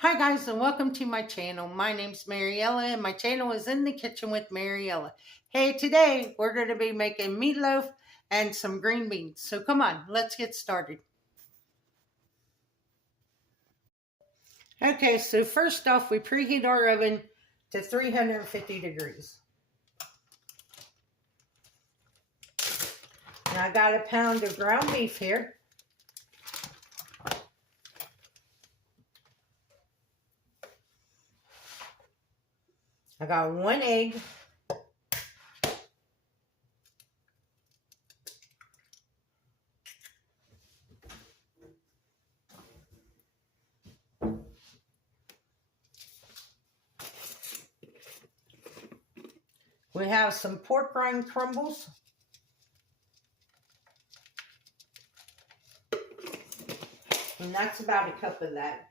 Hi guys and welcome to my channel. My name's Mariella and my channel is In the Kitchen with Mariella. Hey, today we're going to be making meatloaf and some green beans. So come on, let's get started. Okay, so first off we preheat our oven to 350 degrees. Now I got a pound of ground beef here. I got 1 egg. We have some pork rind crumbles. And that's about a cup of that.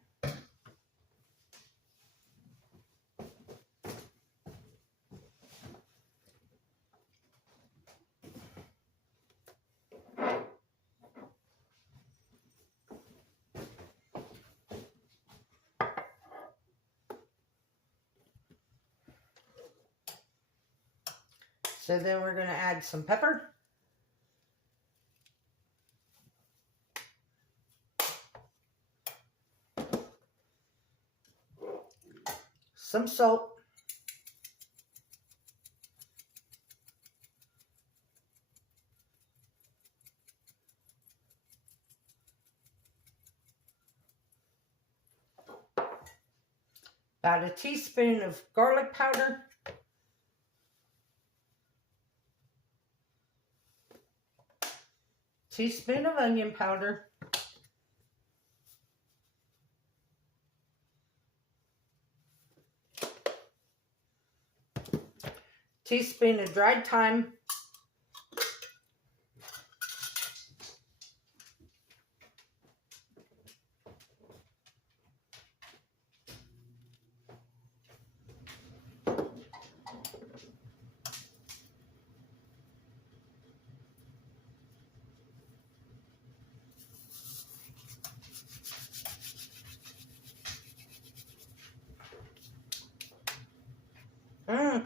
So then we're going to add some pepper. Some salt. About a teaspoon of garlic powder. Teaspoon of onion powder. Teaspoon of dried thyme.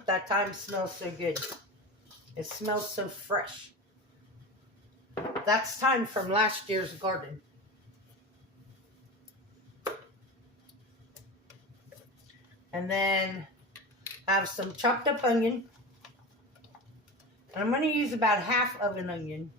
That thyme smells so good. It smells so fresh. That's thyme from last year's garden. And then I have some chopped up onion. And I'm going to use about half of an onion.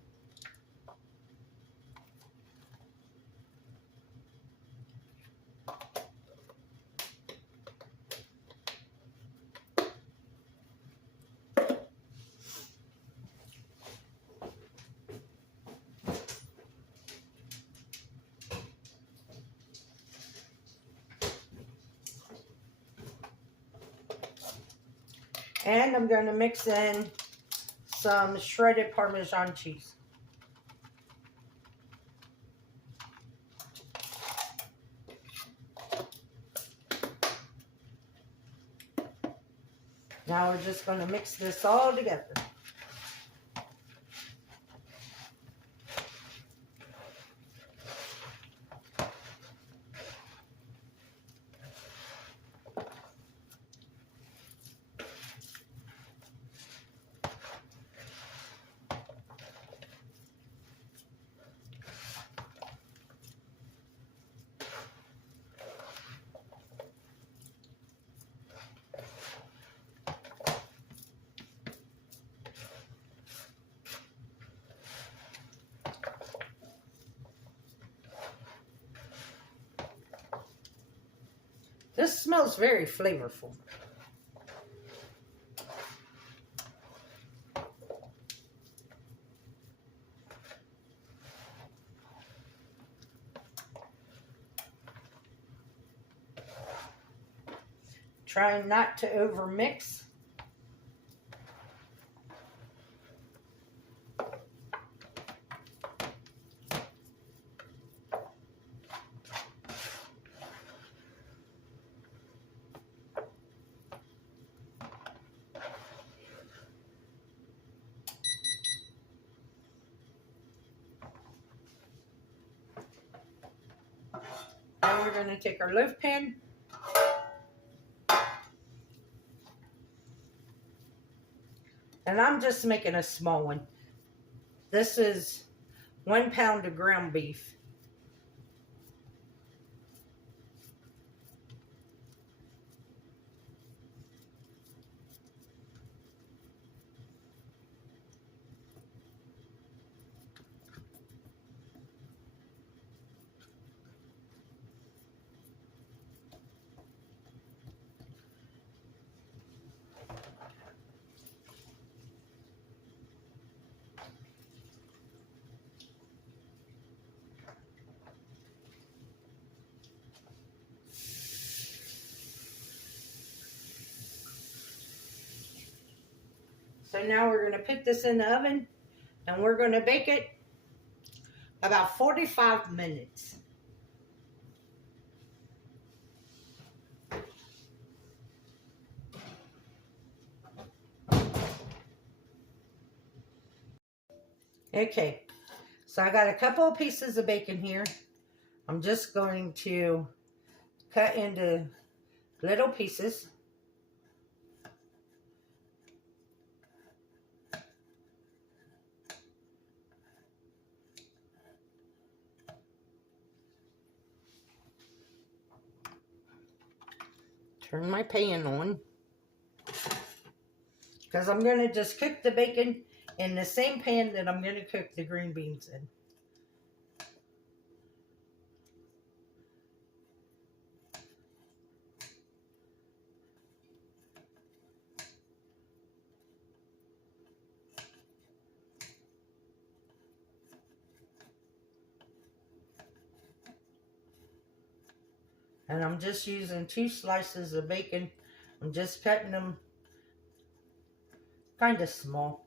And I'm going to mix in some shredded Parmesan cheese. Now we're just going to mix this all together. This smells very flavorful. Trying not to overmix. Now we're going to take our loaf pan And I'm just making a small one. This is 1 pound of ground beef. So now we're going to put this in the oven and we're going to bake it about 45 minutes. Okay, so I got a couple of pieces of bacon here. I'm just going to cut into little pieces. Turn my pan on, because I'm going to just cook the bacon in the same pan that I'm going to cook the green beans in. And I'm just using 2 slices of bacon. I'm just cutting them kind of small.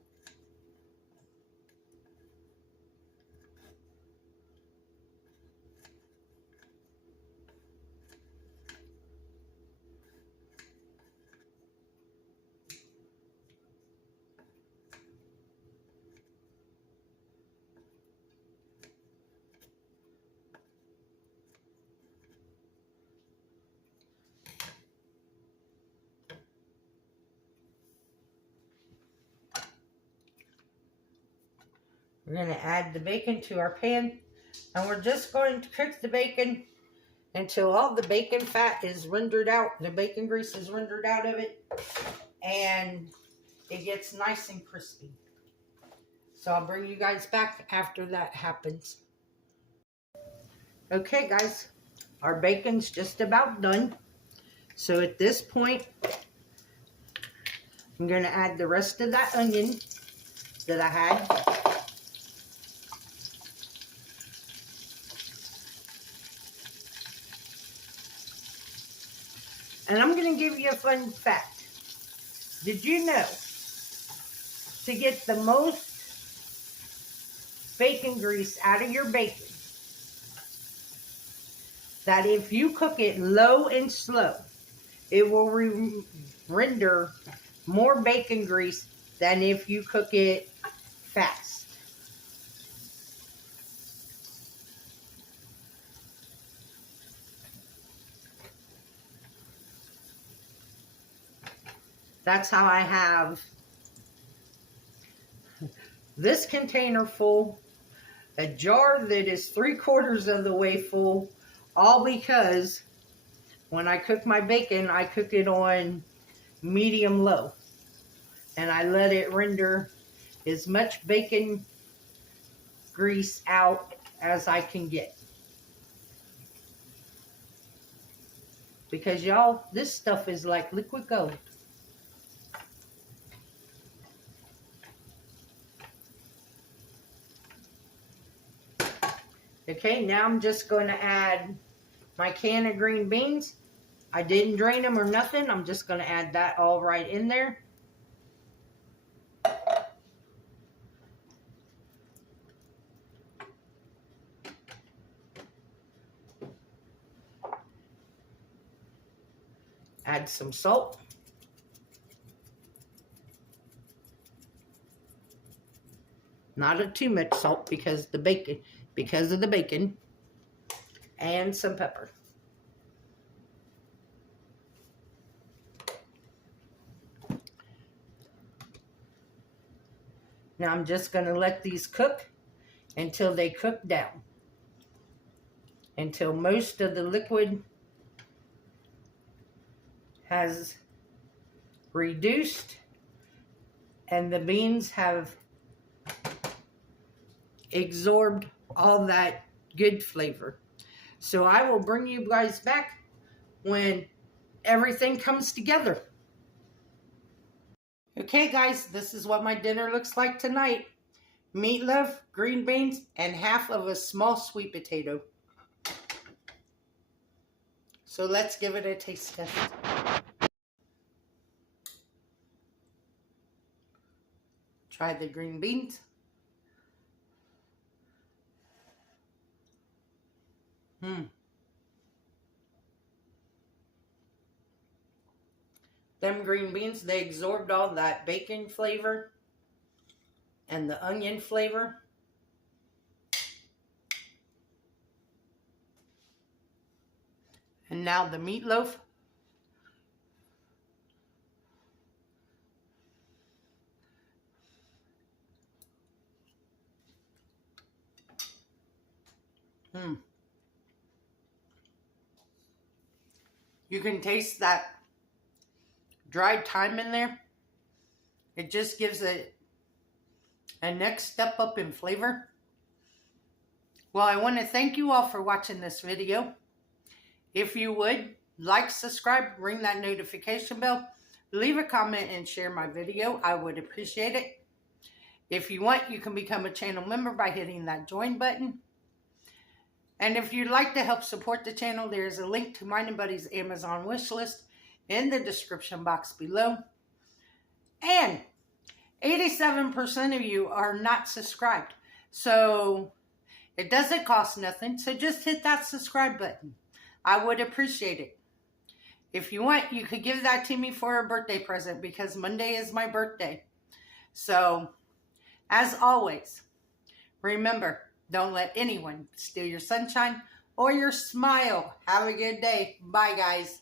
We're going to add the bacon to our pan, and we're just going to cook the bacon until all the bacon fat is rendered out, the bacon grease is rendered out of it, and it gets nice and crispy. So I'll bring you guys back after that happens. Okay guys, our bacon's just about done. So at this point, I'm going to add the rest of that onion that I had. And I'm going to give you a fun fact. Did you know, to get the most bacon grease out of your bacon, that if you cook it low and slow, it will render more bacon grease than if you cook it fast. That's how I have this container full, a jar that is 3/4 of the way full, all because when I cook my bacon, I cook it on medium low. And I let it render as much bacon grease out as I can get. Because y'all, this stuff is like liquid gold. Okay, now I'm just going to add my can of green beans. I didn't drain them or nothing. I'm just going to add that all right in there. Add some salt. Not too much salt because of the bacon. And some pepper. Now I'm just going to let these cook until they cook down. Until most of the liquid has reduced and the beans have absorbed all that good flavor. So I will bring you guys back when everything comes together. Okay guys, this is what my dinner looks like tonight. Meatloaf, green beans, and half of a small sweet potato. So let's give it a taste test. Try the green beans. Them green beans, they absorbed all that bacon flavor and the onion flavor. And now the meatloaf. You can taste that dried thyme in there. It just gives it a next step up in flavor. Well, I want to thank you all for watching this video. If you would, like, subscribe, ring that notification bell, leave a comment and share my video. I would appreciate it. If you want, you can become a channel member by hitting that join button. And if you'd like to help support the channel, there's a link to mine and Buddy's Amazon wish list in the description box below. And 87% of you are not subscribed. So it doesn't cost nothing. So just hit that subscribe button. I would appreciate it. If you want, you could give that to me for a birthday present because Monday is my birthday. So, as always, remember, don't let anyone steal your sunshine or your smile. Have a good day. Bye, guys.